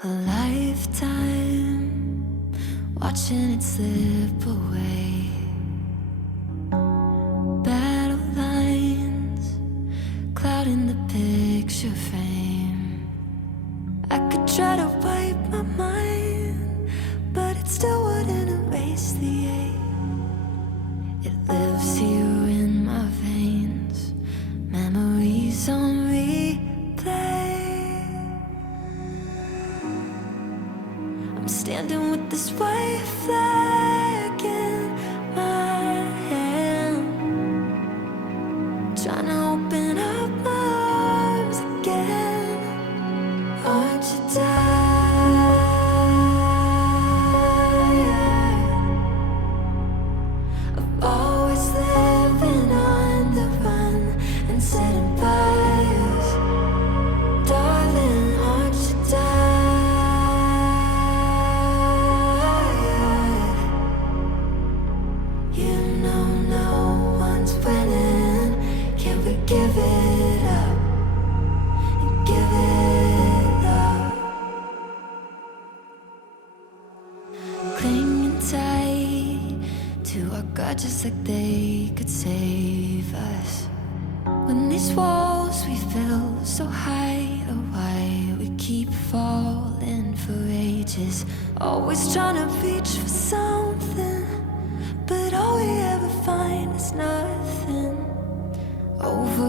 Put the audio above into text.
A lifetime watching it slip away. Battle lines clouding the picture frame. I could try to wipe my mind, but it still wouldn't erase the ache. It lives here in my veins, memories on replay. I'm standing with this white flag in my hand, trying to open up my arms again. Aren't you tired of always living on the run and setting fires? Darling, aren't you tired? You know no one's winning. Can we give it up and give it up? Clinging tight to our God just like they could save us. When these walls we build so high, oh why we keep falling for ages. Always trying to reach for something, but all we ever find is nothing. Over